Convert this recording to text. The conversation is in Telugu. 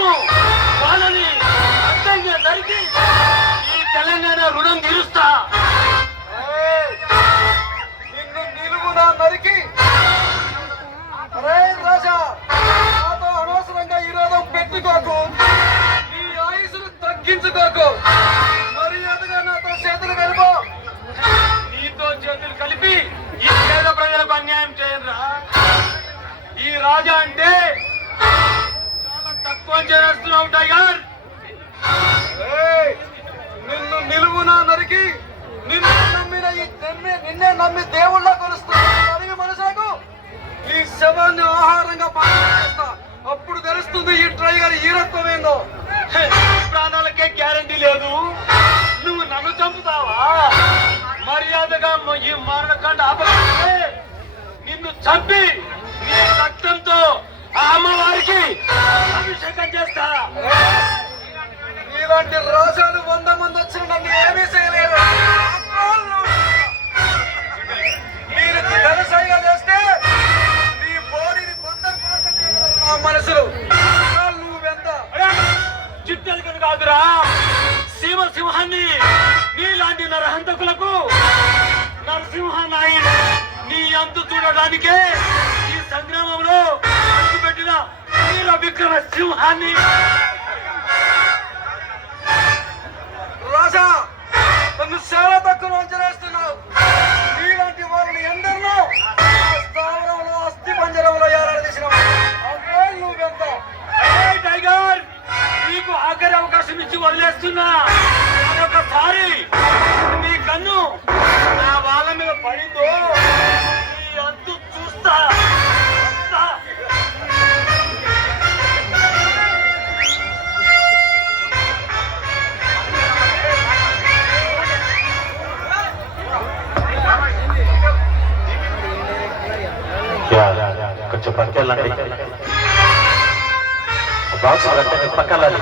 నిన్ను వాళ్ళని అర్థంగా నరికి ఈ తెలంగాణ రుణం తీరుస్తా. నిన్ను నిలువునా నరికి. అరే రాజా, నాతో అనవసరంగా ఈరోజు పెట్టుకోకు, నీ ఆయుసును తగ్గించుకోకు. మర్యాదగా నాతో చేతులు కలిపో. నీతో చేతులు కలిపి ఈ పేద ప్రజలకు అన్యాయం చేయరా. ఈ రాజా అంటే చాలా తక్కువ చేస్తున్నావు టైగర్. నిన్ను నిలువునా నరికి నిన్నే నమ్మి దేవుళ్ళ కొలుస్తున్నాను అడిగి మనసులకు ఈ శవాన్ని ఆహారంగా పాటిస్తా. అప్పుడు తెలుస్తుంది ఈ టైగర్ ఈరత్వం ఏందో. ప్రాణాలకే గ్యారంటీ లేదు, నువ్వు నన్ను చంపుతావా? మర్యాదగా ఈ మరణకాండ ఆపకపోతే నిన్ను చంపి నీ రక్తంతో ఆ అమ్మవారికి అభిషేకం చేస్తా. ఇలాంటి రాజాలు 100 మంది వచ్చిన నన్ను ఏమీ చేయలేరు. మీరు ధనసైగా చేస్తే నీ బోడిని బందరు పాత్ర చేయగలరు నా మనసులు. నువ్వెంత చిట్టెలుకను కాదురా, సింహాన్ని నీలాంటి నరహంతకులకు నరసింహనాయుడు నీ అంతు చూడడానికే ఈ సంగ్రామంలో పెట్టిన వీర విక్రమ సింహాన్ని. రాజా, నన్ను చాలా తక్కువ అంచనేస్తున్నావు. నీలాంటి వాళ్ళని ఎందరినో స్థావరంలో అస్థి పంజరంలో ఏలాడదీసిన నువ్వెంత. టైగర్, నీకు ఆఖరి అవకాశం ఇచ్చి వదిలేస్తున్నా. ఒకసారి నీ కన్ను నా వాళ్ళ మీద పడిందో నీ అంతు చూస్తా. కొంచెం పక్కకెళ్ళండి, బాక్స్ పక్కకెళ్ళాలి.